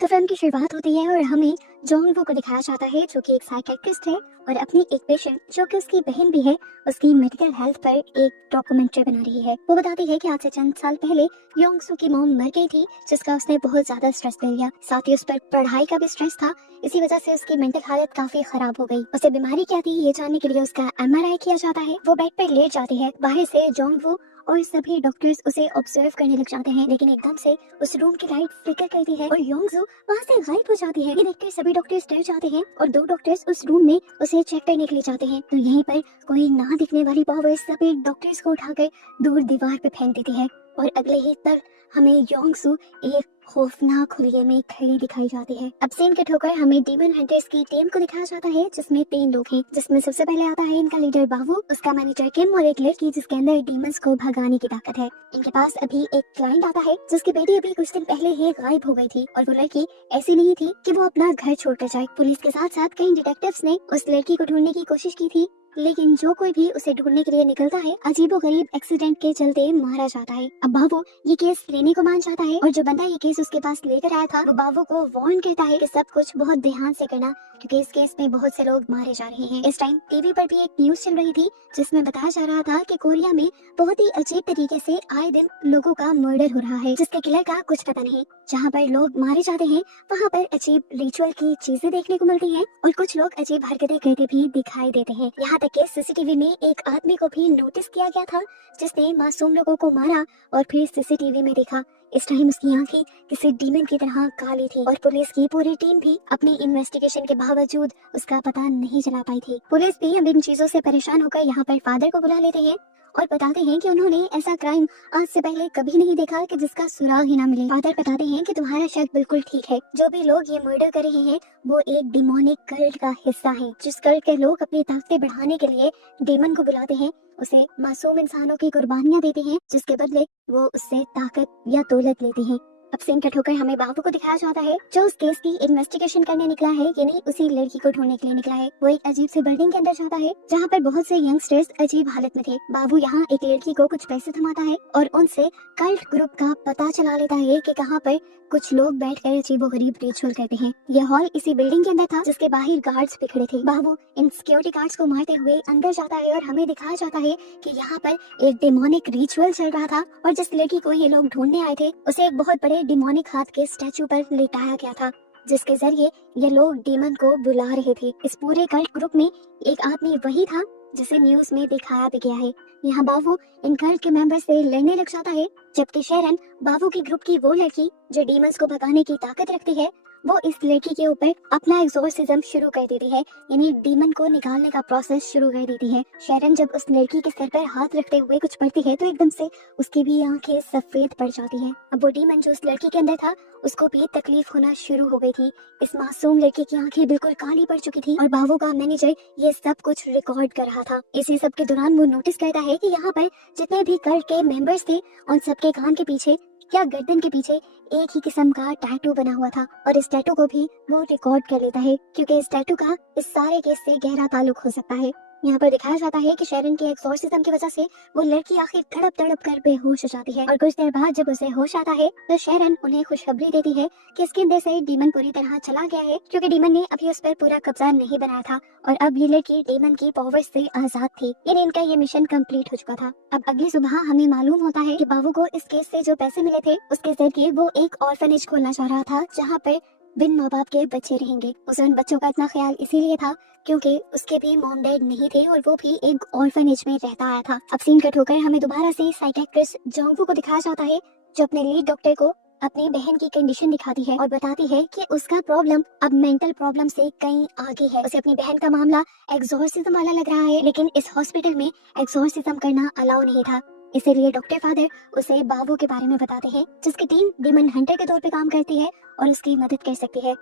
तो फिल्म की शुरुआत होती है और हमें जॉन वू को दिखाया जाता है जो कि एक साइकियाट्रिस्ट है और अपनी एक पेशेंट जो कि उसकी बहन भी है उसकी मेडिकल हेल्थ पर एक डॉक्यूमेंट्री बना रही है। वो बताती है कि आज से चंद साल पहले योंग सू की मॉम मर गई थी जिसका उसने बहुत ज्यादा स्ट्रेस ले लिया, साथ ही उस पर पढ़ाई का भी स्ट्रेस था। इसी वजह से उसकी मेंटल हालत काफी खराब हो गई। उसे बीमारी क्या थी ये जानने के लिए उसका एमआरआई किया जाता है। वो बेड पर लेट जाती है, बाहर से जॉन वू और सभी डॉक्टर्स उसे ऑब्जर्व करने लग जाते हैं, लेकिन एकदम से उस रूम की लाइट फ्लिकर करती है और योंगजू वहाँ से गायब हो जाती है। ये देखकर सभी डॉक्टर्स डर जाते हैं और दो डॉक्टर्स उस रूम में उसे चेक करने के लिए जाते हैं। तो यहीं पर कोई ना दिखने वाली पावर सभी डॉक्टर्स को उठाकर दूर दीवार पे फेंक देती है और अगले ही पल हमें योंगसू एक खौफनाक हुलिये में खड़ी दिखाई जाती है। अब सीन कट होकर हमें डीमन हंटर्स की टीम को दिखाया जाता है जिसमें 3 लोग हैं, जिसमें सबसे पहले आता है इनका लीडर बावू, उसका मैनेजर किम और एक लड़की जिसके अंदर डीमंस को भगाने की ताकत है। इनके पास अभी एक क्लाइंट आता है जिसकी बेटी अभी कुछ दिन पहले ही गायब हो गई थी और वो लड़की ऐसी नहीं थी कि वो अपना घर छोड़कर जाए। पुलिस के साथ साथ कई डिटेक्टिव्स ने उस लड़की को ढूंढने की कोशिश की थी, लेकिन जो कोई भी उसे ढूंढने के लिए निकलता है अजीबोगरीब एक्सीडेंट के चलते मारा जाता है। अब बाबू ये केस लेने को मान जाता है और जो बंदा ये केस उसके पास लेकर आया था वो बाबू को वार्न करता है कि सब कुछ बहुत ध्यान से करना क्योंकि इस केस में बहुत से लोग मारे जा रहे हैं। इस टाइम टीवी पर भी एक न्यूज चल रही थी जिसमें बताया जा रहा था कि कोरिया में बहुत ही अजीब तरीके से आए दिन लोगों का मर्डर हो रहा है जिसके किलर का कुछ पता नहीं। जहाँ पर लोग मारे जाते हैं वहाँ पर अजीब रिचुअल की चीजें देखने को मिलती हैं और कुछ लोग अजीब हरकतें करते भी दिखाई देते हैं। यहाँ तक कि सीसीटीवी में एक आदमी को भी नोटिस किया गया था जिसने मासूम लोगों को मारा और फिर सीसीटीवी में देखा। इस टाइम उसकी आंखें किसी डीमन की तरह काली थी और पुलिस की पूरी टीम भी अपनी इन्वेस्टिगेशन के बावजूद उसका पता नहीं चला पाई थी। पुलिस भी अब इन चीजों से परेशान होकर यहाँ पर फादर को बुला लेते हैं और बताते हैं कि उन्होंने ऐसा क्राइम आज से पहले कभी नहीं देखा कि जिसका सुराग ही ना मिले। फादर बताते हैं कि तुम्हारा शक बिल्कुल ठीक है, जो भी लोग ये मर्डर कर रहे हैं वो एक डिमोनिक कल्ट का हिस्सा है। जिस कल्ट के लोग अपनी ताकतें बढ़ाने के लिए डेमन को बुलाते हैं, उसे मासूम इंसानों की कुर्बानियां देते हैं जिसके बदले वो उससे ताकत या दौलत लेते हैं। अब सीन कट होकर हमें बाबू को दिखाया जाता है जो उस केस की इन्वेस्टिगेशन करने निकला है, यानी उसी लड़की को ढूंढने के लिए निकला है। वो एक अजीब सी बिल्डिंग के अंदर जाता है जहाँ पर बहुत से यंगस्टर्स अजीब हालत में थे। बाबू यहाँ एक लड़की को कुछ पैसे थमाता है और उनसे कल्ट ग्रुप का पता चला लेता है कि कहाँ पर कुछ लोग बैठकर अजीबोगरीब रिचुअल करते हैं। यह हॉल इसी बिल्डिंग के अंदर था जिसके बाहर गार्ड्स भी खड़े थे। बाबू इन सिक्योरिटी गार्ड्स को मारते हुए अंदर जाता है और हमें दिखाया जाता है कि यहाँ पर एक डेमोनिक रिचुअल चल रहा था और जिस लड़की को ये लोग ढूंढने आए थे उसे एक बहुत बड़े डिमोनिक हाथ के स्टैचू पर लिटाया गया था जिसके जरिए ये लोग डीमन को बुला रहे थे। इस पूरे कल्ट ग्रुप में एक आदमी वही था जिसे न्यूज में दिखाया भी गया है। यहाँ बाबू इन कल्ट के मेंबर से लड़ने लग जाता है जबकि शेरन बाबू की ग्रुप की वो लड़की जो डीमंस को भगाने की ताकत रखती है वो इस लड़की के ऊपर अपना एग्जोर्सिज्म शुरू कर देती है, यानी डीमन को निकालने का प्रोसेस शुरू कर देती है। शेरन जब उस लड़की के सिर पर हाथ रखते हुए कुछ पढ़ती है तो एकदम से उसकी भी आंखें सफेद पड़ जाती है। अब वो डीमन जो उस लड़की के अंदर था उसको भी तकलीफ होना शुरू हो गई थी। इस मासूम लड़की की आंखें बिल्कुल काली पड़ चुकी थी और बाबू का मैनेजर ये सब कुछ रिकॉर्ड कर रहा था। इसी सब के दौरान वो नोटिस करता है कि यहाँ पर जितने भी कल्ट के मेंबर्स थे उन सबके कान के पीछे या गर्दन के पीछे एक ही किस्म का टैटू बना हुआ था और इस टैटू को भी वो रिकॉर्ड कर लेता है क्योंकि इस टैटू का इस सारे केस से गहरा ताल्लुक हो सकता है। यहाँ पर दिखाया जाता है कि शेरन के एक्सोर्सिज्म की वजह से वो लड़की आखिर तड़प तड़प कर बेहोश हो जाती है और कुछ देर बाद जब उसे होश आता है तो शेरन उन्हें खुशखबरी देती है कि इसके अंदर से डीमन पूरी तरह चला गया है क्योंकि डीमन ने अभी उस पर पूरा कब्जा नहीं बनाया था और अब ये लड़की डीमन की पावर से आजाद थी, यानी इनका ये मिशन कंप्लीट हो चुका था। अब अगली सुबह हमें मालूम होता है कि बाबू को इस केस से जो पैसे मिले थे उसके जरिए वो एक ऑर्फनेज खोलना चाह रहा था जहाँ पर बिन माँ बाप के बच्चे रहेंगे। उसे उन बच्चों का इतना ख्याल इसीलिए था क्योंकि उसके भी मॉम डैड नहीं थे और वो भी एक ऑर्फनेज में रहता आया था। अब सीन कट होकर हमें दोबारा से साइकियाट्रिस्ट जोंगवू को दिखाया जाता है जो अपने लीड डॉक्टर को अपनी बहन की कंडीशन दिखाती है और बताती है कि उसका प्रॉब्लम अब मेंटल प्रॉब्लम से कहीं आगे है। उसे अपनी बहन का मामला एग्जॉर्सिज्म वाला लग रहा है, लेकिन इस हॉस्पिटल में एग्जॉर्सिज्म करना अलाउ नहीं था, इसीलिए डॉक्टर फादर उसे बाबू के बारे में बताते हैं जिसकी टीम डीमन हंटर के तौर पे काम करती है और उसकी मदद कर सकती है।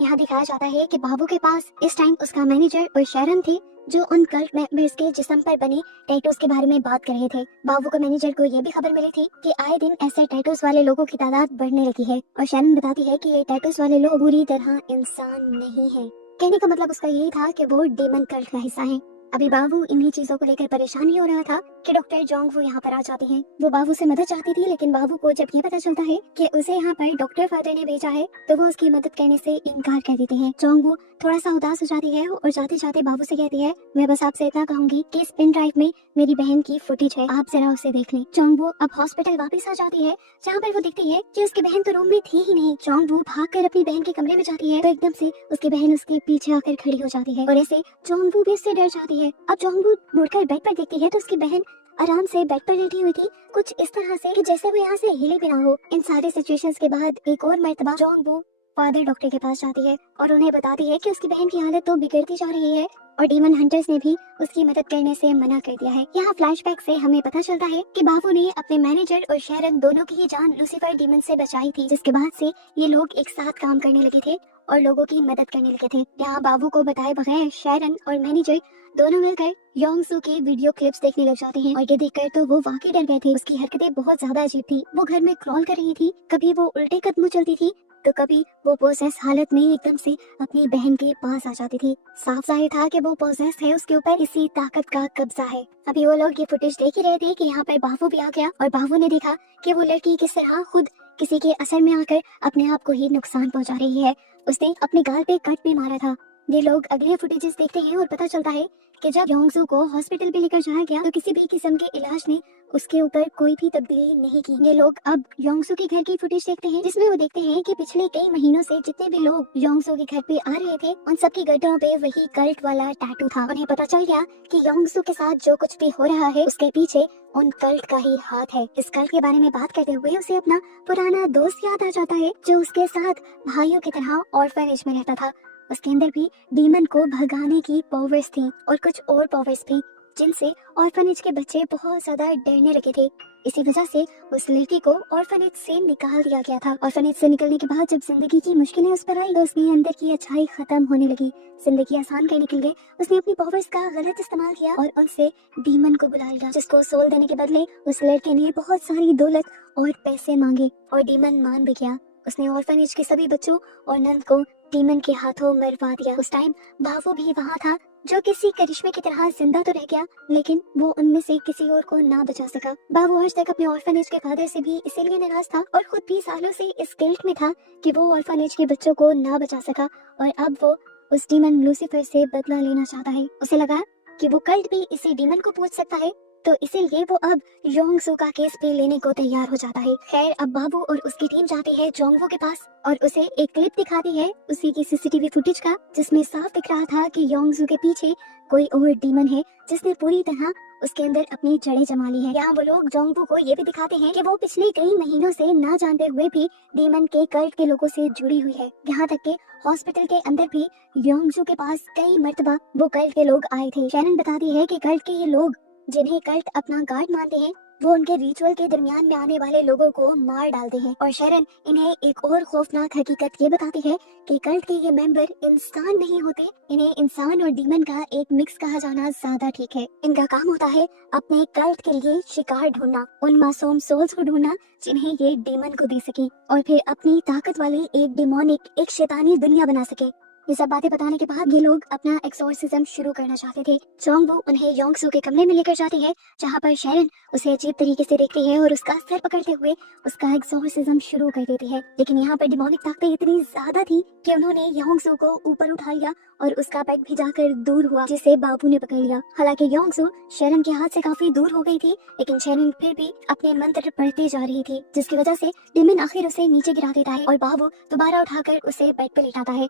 यहाँ दिखाया जाता है कि बाबू के पास इस टाइम उसका मैनेजर और शेरन थे जो उन कल्ट मेंबर्स के जिस्म पर बने टैटूज के बारे में बात कर रहे थे। बाबू को मैनेजर को ये भी खबर मिली थी कि आए दिन ऐसे टैटूज वाले लोगों की तादाद बढ़ने लगी है और शेरन बताती है कि ये टैटूज वाले लोग पूरी तरह इंसान नहीं है। कहने का मतलब उसका यही था कि वो डेमन कल्ट का हिस्सा है। अभी बाबू इन्हीं चीजों को लेकर परेशान ही हो रहा था कि डॉक्टर जोंग वो यहाँ पर आ जाते हैं। वो बाबू से मदद चाहती थी, लेकिन बाबू को जब ये पता चलता है कि उसे यहाँ पर डॉक्टर फादर ने भेजा है तो वो उसकी मदद करने से इनकार कर देते हैं। जोंग वो थोड़ा सा उदास हो जाती है और जाते जाते बाबू से कहती है, मैं बस आपसे इतना कहूंगी कि इस पेन ड्राइव में मेरी बहन की फुटेज है, आप जरा उसे देख लें। जोंग वो अब हॉस्पिटल वापस आ जाती है, जहाँ पर वो देखती है कि उसकी बहन तो रूम में थी ही नहीं। जोंग वो भागकर अपनी बहन के कमरे में जाती है तो एकदम से उसकी बहन उसके पीछे आकर खड़ी हो जाती है और ऐसे जोंग भी उससे डर जाती है। अब जोंग मुड़कर बेड पर देखती है तो उसकी बहन आराम से बेड पर लेटी हुई थी, कुछ इस तरह से कि जैसे वो यहाँ से हिले भी ना हो। इन सारे सिचुएशंस के बाद एक और मर्तबा जोंग वो फादर डॉक्टर के पास जाती है और उन्हें बताती है कि उसकी बहन की हालत तो बिगड़ती जा रही है और डीमन हंटर्स ने भी उसकी मदद करने से मना कर दिया है। यहाँ फ्लैशबैक से हमें पता चलता है कि बाबू ने अपने मैनेजर और शेरन दोनों की ही जान लूसीफर डीमन से बचाई थी, जिसके बाद से ये लोग एक साथ काम करने लगे थे और लोगों की मदद करने लगे थे। यहाँ बाबू को बताए बगैर शेरन और मैनेजर दोनों मिलकर योंग सू के वीडियो क्लिप्स देखने लग जाते हैं और ये देखकर तो वो वाकई डर गए थे। उसकी हरकतें बहुत ज्यादा अजीब थी। वो घर में क्रॉल कर रही थी, कभी वो उल्टे कदमों चलती थी तो कभी वो पोसेस हालत में एकदम से अपनी बहन के पास आ जाती थी। साफ जाहिर था कि वो पोसेस है, उसके ऊपर किसी ताकत का कब्जा है। अभी वो लोग ये फुटेज देख ही रहे थे कि यहाँ पर बाबू भी आ गया और बाबू ने देखा कि वो लड़की किस तरह खुद किसी के असर में आकर अपने आप को ही नुकसान पहुंचा रही है। उसने अपने गाल पे कट भी मारा था। ये लोग अगले फुटेजेस देखते हैं और पता चलता है कि जब योंगसू को हॉस्पिटल पे लेकर जाया गया तो किसी भी किस्म के इलाज ने उसके ऊपर कोई भी तब्दीली नहीं की। ये लोग अब योंगसू के घर की फुटेज देखते हैं, जिसमें वो देखते हैं कि पिछले कई महीनों से जितने भी लोग योंगसू के घर पे आ रहे थे उन सबकी गर्दनों पे वही कल्ट वाला टैटू था। उन्हें पता चल गया कि योंगसू के साथ जो कुछ भी हो रहा है उसके पीछे उन कल्ट का ही हाथ है। इस कल्ट के बारे में बात करते हुए उसे अपना पुराना दोस्त याद आ जाता है जो उसके साथ भाइयों की तरह ऑर्फनेज में रहता था। उसके अंदर भी डीमन को भगाने की पावर्स थी और कुछ और पावर्स भी, जिनसे ऑर्फनेज के बच्चे बहुत ज्यादा डरने लगे थे। इसी वजह से उस लड़की को ऑर्फनेज से निकाल दिया गया था। ऑर्फनेज से निकलने के बाद जब जिंदगी की मुश्किलें उस पर आई तो उसके अंदर की अच्छाई खत्म होने लगी, जिंदगी आसान करने के लिए उसने अपनी पावर्स का गलत इस्तेमाल किया और उनसे डीमन को बुला लिया, जिसको सोल देने के बदले उस लड़के ने बहुत सारी दौलत और पैसे मांगे और डीमन मान भी गया। उसने ऑर्फनेज के सभी बच्चों और नंद को डीमन के हाथों मरवा दिया। उस टाइम बाबू भी वहाँ था, जो किसी करिश्मे की तरह जिंदा तो रह गया लेकिन वो उनमें से किसी और को ना बचा सका। बाबू आज तक अपने ऑर्फनेज के फादर से भी इसीलिए नाराज था और खुद भी सालों से इस गिल्ट में था कि वो ऑर्फनेज के बच्चों को ना बचा सका और अब वो उस डीमन लूसीफर से बदला लेना चाहता है। उसे लगा कि वो कल्ट भी इसी डीमन को पूछ सकता है, तो इसीलिए वो अब योंगसू का केस पे लेने को तैयार हो जाता है। खैर अब बाबू और उसकी टीम जाती है जोंगवो के पास और उसे एक क्लिप दिखाती है उसी की सीसीटीवी फुटेज का, जिसमें साफ दिख रहा था कि योंगसू के पीछे कोई और डीमन है जिसने पूरी तरह उसके अंदर अपनी जड़ें जमा ली है। यहाँ वो लोग जोंगवो को ये भी दिखाते हैं कि वो पिछले कई महीनों से ना जानते हुए भी डीमन के कल्ट के लोगों से जुड़ी हुई है। यहाँ तक के हॉस्पिटल के अंदर भी योंगसू के पास कई मर्तबा वो कल्ट के लोग आए थे। शैनन बताती है कि कल्ट के ये लोग जिन्हें कल्ट अपना गार्ड मानते हैं वो उनके रिचुअल के दरमियान में आने वाले लोगों को मार डालते हैं। और शेरन इन्हें एक और खौफनाक हकीकत ये बताती है कि कल्ट के ये मेंबर इंसान नहीं होते, इन्हें इंसान और डीमन का एक मिक्स कहा जाना ज्यादा ठीक है। इनका काम होता है अपने कल्ट के लिए शिकार ढूंढना, उन मासूम सोल्स को ढूंढना जिन्हें ये डीमन को दे सके और फिर अपनी ताकत वाली एक डिमोनिक, एक शैतानी दुनिया बना सके। ये सब बातें बताने के बाद ये लोग अपना एक्सोर्सिज्म शुरू करना चाहते थे। जोंगवो उन्हें योंगसू के कमरे में लेकर जाते हैं, जहाँ पर शेरन उसे अजीब तरीके से देखती है और उसका सर पकड़ते हुए उसका एक्सोर्सिज्म शुरू कर देती है। लेकिन यहाँ पर डिमोनिक ताकतें इतनी ज्यादा थी कि उन्होंने योंगसू को ऊपर उठा लिया और उसका पेट भी जाकर दूर हुआ, जिसे बाबू ने पकड़ लिया। हालांकि योंगसू शेरन के हाथ से काफी दूर हो गई थी, लेकिन शेरन फिर भी अपने मंत्र पढ़ते जा रही थी, जिसकी वजह से डिमन आखिर उसे नीचे गिरा देता है और बाबू दोबारा उठाकर उसे बेड पे लेटाता है।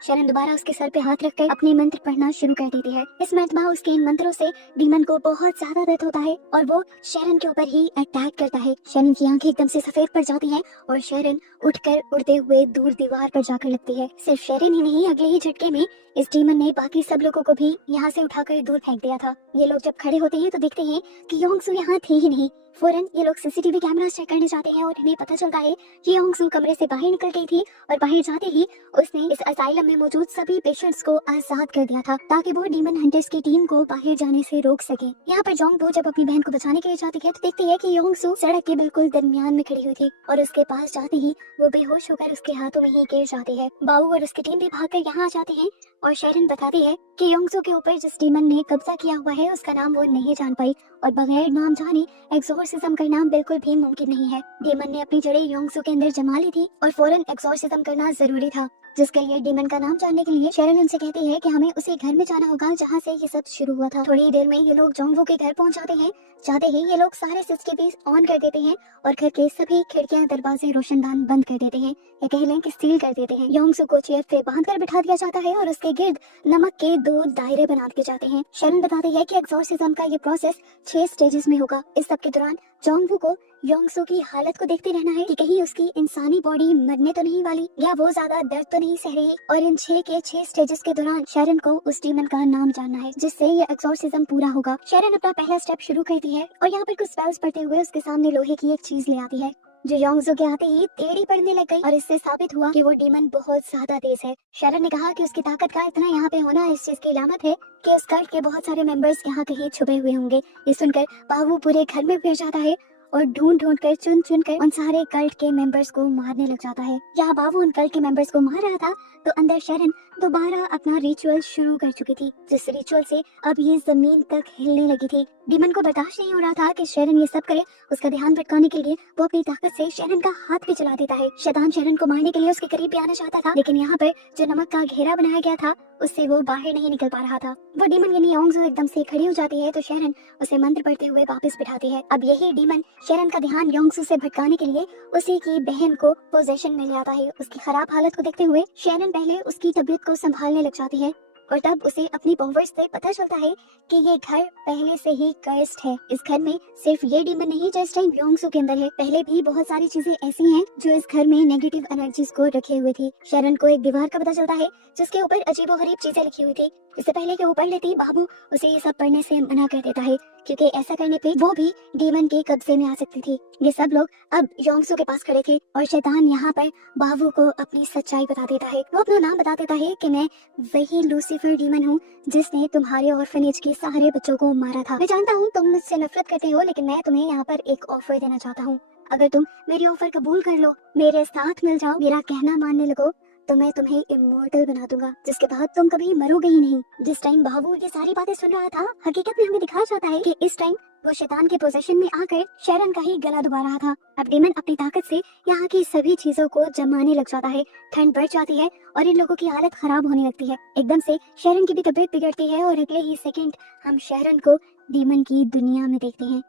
शेरन दोबारा उसके सर पे हाथ रखकर अपने मंत्र पढ़ना शुरू कर देती है। इस मर्तबा उसके इन मंत्रों से डीमन को बहुत ज्यादा दर्द होता है और वो शेरन के ऊपर ही अटैक करता है। शेरन की आंखें एकदम से सफेद पड़ जाती हैं और शेरन उठकर उड़ते हुए दूर दीवार पर जाकर लगती है। सिर्फ शेरन ही नहीं, अगले ही झटके में इस डीमन ने बाकी सब लोगों को भी यहाँ से उठाकर दूर फेंक दिया था। ये लोग जब खड़े होते हैं तो देखते हैं कि योंगसू यहाँ थी ही नहीं। फौरन ये लोग सीसीटीवी कैमरास चेक करने जाते हैं और इन्हें पता चलता है कि योंगसू कमरे से बाहर निकल गई थी और बाहर जाते ही उसने इस असाइलम में मौजूद सभी पेशेंट्स को आजाद कर दिया था ताकि वो डीमन हंटर्स की टीम को बाहर जाने से रोक सके। यहाँ पर जोंगबो जब अपनी बहन को बचाने के लिए जाती है तो देखती है कि योंगसू सड़क के बिल्कुल दरमियान में खड़ी हुई थी और उसके पास जाते ही वो बेहोश होकर उसके हाथों में ही गिर जाती है। बाऊ और उसकी टीम भी भागकर यहाँ आ जाती है और शेरन बताती है कि योंगसू के ऊपर जिस डीमन ने कब्जा किया हुआ है उसका नाम वो नहीं जान पाई और बगैर नाम जाने एक्सोर्सिज्म करना बिल्कुल भी मुमकिन नहीं है। डीमन ने अपनी जड़ें योंगसू के अंदर जमा ली थी और फौरन एक्सोर्सिज्म करना जरूरी था, जिसके लिए डीमन का नाम जानने के लिए शेरन उनसे कहती है कि हमें उसी घर में जाना होगा जहाँ से ये सब शुरू हुआ था। थोड़ी देर में ये लोग जोंगवू के घर पहुँच जाते हैं। जाते ही ये लोग सारे सीसीटीवी ऑन कर देते हैं और घर के सभी खिड़कियां, दरवाजे, रोशनदान बंद कर देते हैं या कह लें कि सील कर देते हैं। योंगसू को चेयर पे बांधकर बिठा दिया जाता है और उसके गिर्द नमक के 2 दायरे बना दिए जाते हैं। शेरन बताती है कि एक्सोर्सिज्म का ये प्रोसेस 6 स्टेजेस में होगा। इस सब के दौरान जोंगवू को योंगसू की हालत को देखते रहना है कि कहीं उसकी इंसानी बॉडी मरने तो नहीं वाली या वो ज्यादा दर्द तो नहीं सह रही। और इन 6 के 6 स्टेजेस के दौरान शेरन को उस डीमन का नाम जानना है जिससे ये एक्सोर्सिज्म पूरा होगा। शेरन अपना पहला स्टेप शुरू करती है और यहाँ पर कुछ स्पेल्स पढ़ते हुए उसके सामने लोहे की एक चीज ले आती है जो योंगसू के आते ही टेढ़ी पड़ने लग गई और इससे साबित हुआ कि वो डीमन बहुत ज्यादा तेज है। शेरन ने कहा कि उसकी ताकत का इतना यहाँ पे होना इस चीज की अलामत है कि उस कल्ट के बहुत सारे मेंबर्स यहाँ कहीं छुपे हुए होंगे। ये सुनकर बाबू पूरे घर में फिर जाता है और ढूंढ ढूंढ कर चुन चुन कर उन सारे कल्ट के मेंबर्स को मारने लग जाता है। यहाँ बाबू उन कल्ट के मेंबर्स को मार रहा था तो अंदर शेरन दोबारा अपना रिचुअल शुरू कर चुकी थी, जिस रिचुअल से अब ये जमीन तक हिलने लगी थी। डीमन को बर्दाश्त नहीं हो रहा था कि शेरन ये सब करे। उसका ध्यान भटकाने के लिए वो अपनी ताकत से शेरन का हाथ भी चला देता है। शैतान शेरन को मारने के लिए उसके करीब भी आना चाहता था, लेकिन यहाँ पर जो नमक का घेरा बनाया गया था उससे वो बाहर नहीं निकल पा रहा था। वो डीमन यानी योंगसू एकदम से खड़ी हो जाती है तो शेरन उसे मंत्र पढ़ते हुए वापस बिठाती है। अब यही डीमन शेरन का ध्यान योंगसू से भटकाने के लिए उसी की बहन को पोजेशन में ले आता है। उसकी खराब हालत को देखते हुए शेरन पहले उसकी तबीयत को संभालने लग जाती है और तब उसे अपनी पावर्स से पता चलता है कि ये घर पहले से ही कर्स्ड है। इस घर में सिर्फ ये डीमन नहीं जो इस टाइम योंगसू के अंदर है, पहले भी बहुत सारी चीजें ऐसी हैं जो इस घर में नेगेटिव एनर्जीज को रखे हुए थी। शेरन को एक दीवार का पता चलता है जिसके ऊपर अजीबोगरीब चीजें लिखी हुई थी। इससे पहले कि वो पढ़ लेती, बाबू उसे ये सब पढ़ने से मना कर देता है क्योंकि ऐसा करने पे वो भी डीमन के कब्जे में आ सकती थी। ये सब लोग अब योंगसू के पास खड़े थे और शैतान यहाँ पर बाबू को अपनी सच्चाई बता देता है। वो अपना नाम बता देता है कि मैं वही लूसीफर डीमन हूँ जिसने तुम्हारे ऑर्फनेज के सारे बच्चों को मारा था। मैं जानता हूँ तुम मुझसे नफरत करते हो, लेकिन मैं तुम्हें यहाँ पर एक ऑफर देना चाहता हूँ। अगर तुम मेरी ऑफर कबूल कर लो, मेरे साथ मिल जाओ, मेरा कहना मानने लगो, तो मैं तुम्हें इमोर्टल बना दूंगा, जिसके बाद तुम कभी मरोगे ही नहीं। जिस टाइम बाबू ये सारी बातें सुन रहा था, हकीकत में हमें दिखाया जाता है कि इस टाइम वो शैतान के पोजीशन में आकर शेरन का ही गला दबा रहा था। अब डीमन अपनी ताकत से यहाँ की सभी चीजों को जमाने लग जाता है। ठंड बढ़ जाती है और इन लोगों की हालत खराब होने लगती है। एकदम से शेरन की भी तबीयत बिगड़ती है और अगले ही सेकंड हम शेरन को डीमन की दुनिया में देखते हैं।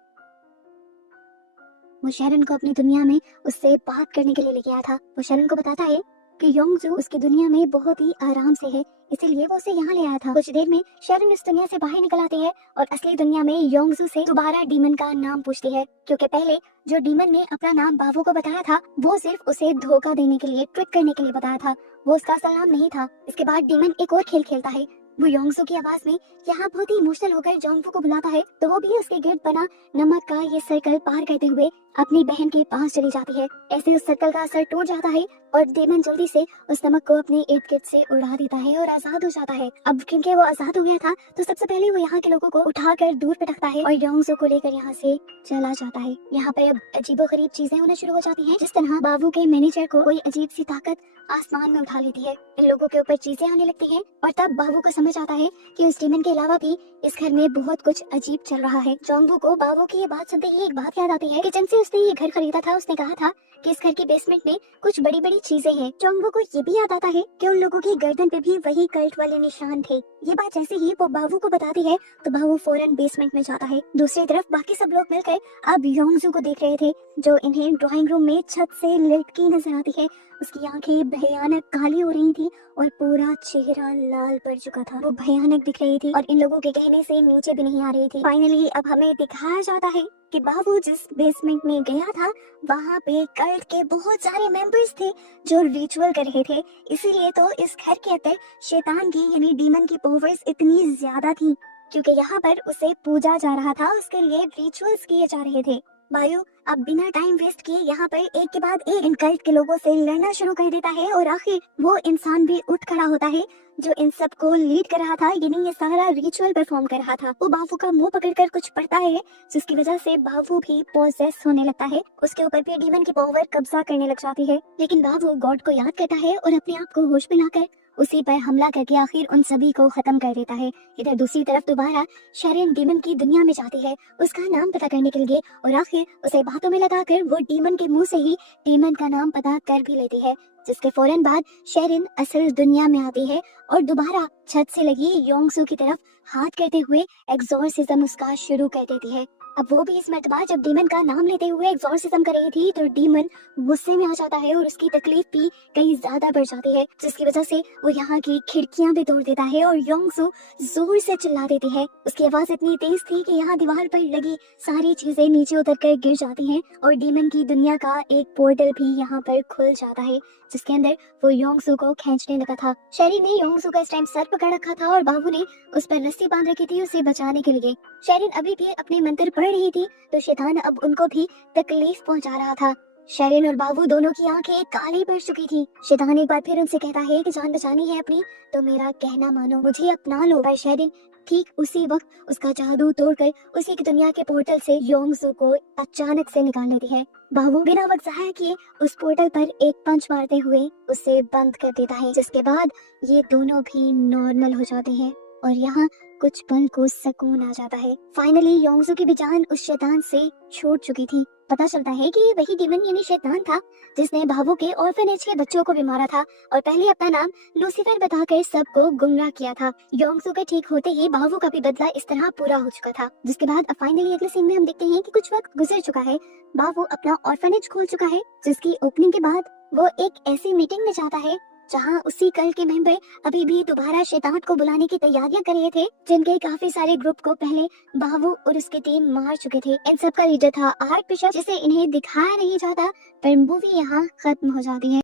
वो शेरन को अपनी दुनिया में उससे बात करने के लिए लेके आया था। वो शेरन को बताता है कि योंगसू उसकी दुनिया में बहुत ही आराम से है, इसीलिए वो उसे यहाँ ले आया था। कुछ देर में शेरन इस दुनिया से बाहर निकल आती है और असली दुनिया में योंगसू से दोबारा डीमन का नाम पूछती है, क्योंकि पहले जो डीमन ने अपना नाम बाबू को बताया था वो सिर्फ उसे धोखा देने के लिए, ट्रिक करने के लिए बताया था, वो उसका असल नाम नहीं था। इसके बाद डीमन एक और खेल खेलता है। वो योंगसू की आवाज में यहाँ बहुत ही इमोशनल होकर जोंगफू को बुलाता है तो वो भी उसके गिर्द बना नमक का ये सर्कल पार करते हुए अपनी बहन के पास चली जाती है। ऐसे उस सर्कल का असर टूट जाता है और डेमन जल्दी से उस नमक को अपने इर्द गिर्द से उड़ा देता है और आजाद हो जाता है। अब क्योंकि वो आजाद हो गया था तो सबसे पहले वो यहाँ के लोगों को उठाकर दूर पटकता है और योंगसू को लेकर यहाँ से चला जाता है। यहाँ पर अब अजीबोगरीब चीजें होना शुरू हो जाती हैं। जिस तरह बाबू के मैनेजर को कोई अजीब सी ताकत आसमान में उठा लेती है, इन लोगों के ऊपर चीजें आने लगती हैं और तब बाबू को समझ आता है कि उस डीमन के अलावा भी इस घर में बहुत कुछ अजीब चल रहा है। जोंगबू को बाबू की ये बात सुनते ही एक बात याद आती है कि जब से उसने ये घर खरीदा था उसने कहा था कि इस घर के बेसमेंट में कुछ बड़ी बड़ी चीजें हैं। जोंगबू को ये भी याद आता है कि उन लोगों की गर्दन पे भी वही कल्ट वाले निशान थे। ये बात जैसे ही वो बाबू को बताती है तो बाबू फौरन बेसमेंट में जाता है। दूसरी तरफ बाकी सब लोग मिलकर अब योंगजू को देख रहे थे जो इन्हें ड्राइंग रूम में छत से लटकी नजर आती है। उसकी आंखें भयानक काली हो रही थी और पूरा चेहरा लाल पड़ चुका था। वो भयानक दिख रही थी और इन लोगों के कहने से नीचे भी नहीं आ रही थी। फाइनली अब हमें दिखाया जाता है कि बाबू जिस बेसमेंट में गया था वहाँ पे कल्ट के बहुत सारे मेंबर्स थे जो रिचुअल कर रहे थे। इसीलिए तो इस घर के अंदर शैतान की यानी डीमन की पावर्स इतनी ज्यादा थी, क्योंकि यहाँ पर उसे पूजा जा रहा था, उसके लिए रिचुअल्स किए जा रहे थे। बायू अब बिना टाइम वेस्ट किए यहाँ पर एक के बाद एक इन कल्ट के लोगों से लड़ना शुरू कर देता है और आखिर वो इंसान भी उठ खड़ा होता है जो इन सब को लीड कर रहा था, यानी ये सारा रिचुअल परफॉर्म कर रहा था। वो बाबू का मुंह पकड़कर कुछ पढ़ता है जिसकी वजह से बाबू भी पोजेस होने लगता है। उसके ऊपर भी डीमन की पावर कब्जा करने लग जाती है, लेकिन बाबू गॉड को याद करता है और अपने आप को होश में लाकर उसी पर हमला करके आखिर उन सभी को खत्म कर देता है। इधर दूसरी तरफ दोबारा शेरिन डीमन की दुनिया में जाती है उसका नाम पता करने के लिए और आखिर उसे बातों में लगाकर वो डीमन के मुंह से ही डीमन का नाम पता कर भी लेती है, जिसके फौरन बाद शेरिन असल दुनिया में आती है और दोबारा छत से लगी योंगसू की तरफ हाथ करते हुए एग्जॉर्सिज्म उसका शुरू कर देती है। अब वो भी इस मर्तबा जब डीमन का नाम लेते हुए एग्जॉर्सिज्म कर रही थी तो डीमन गुस्से में आ जाता है और उसकी तकलीफ भी कहीं ज्यादा बढ़ जाती है, जिसकी वजह से वो यहाँ की खिड़कियां भी तोड़ देता है और योंगसू जोर से चिल्ला देती है। उसकी आवाज इतनी तेज थी कि यहाँ दीवार पर लगी सारी चीजें नीचे उतर कर गिर जाती हैं और डीमन की दुनिया का एक पोर्टल भी यहाँ पर खुल जाता है जिसके अंदर वो योंगसू को खींचने लगा था। शेरी ने योंगसू का इस टाइम सर पकड़ रखा था और बाबू ने उस पर रस्सी बांध रखी थी उसे बचाने के लिए। शेरिन अभी भी अपने मंत्र पढ़ रही थी तो शैतान अब उनको भी तकलीफ पहुंचा रहा था। शेरिन और बाबू दोनों की आंखें काली पड़ चुकी थी। शैतान एक बार फिर उनसे कहता है कि जान बचानी है अपनी तो मेरा कहना मानो, मुझे अपना लो। पर शेरिन ठीक उसी वक्त उसका जादू तोड़कर उसी की दुनिया के पोर्टल से योंगसू को अचानक से निकाल लेती है। बाबू बिना वक्त जाया किए उस पोर्टल पर एक पंच मारते हुए उसे बंद कर देता है, जिसके बाद ये दोनों भी नॉर्मल हो जाते हैं और यहाँ कुछ पल को सुकून आ जाता है। फाइनली योंगसू की भी जान उस शैतान से छूट चुकी थी। पता चलता है कि वही डीमन यानी शैतान था जिसने बाबू के ऑर्फनेज के बच्चों को भी मारा था और पहले अपना नाम लूसीफर बताकर सबको गुमराह किया था। योंगसू के ठीक होते ही बाबू का भी बदला इस तरह पूरा हो चुका था, जिसके बाद अब फाइनली अगले सीन में हम देखते हैं कि कुछ वक्त गुजर चुका है, बाबू अपना ऑर्फनेज खोल चुका है, जिसकी ओपनिंग के बाद वो एक ऐसी मीटिंग में जाता है जहां उसी कल के मेंबर अभी भी दोबारा शैतान को बुलाने की तैयारियां कर रहे थे, जिनके काफी सारे ग्रुप को पहले बाबू और उसकी टीम मार चुके थे। इन सब का लीडर था आर्क बिशप, जिसे इन्हें दिखाया नहीं जाता पर मूवी यहाँ खत्म हो जाती है।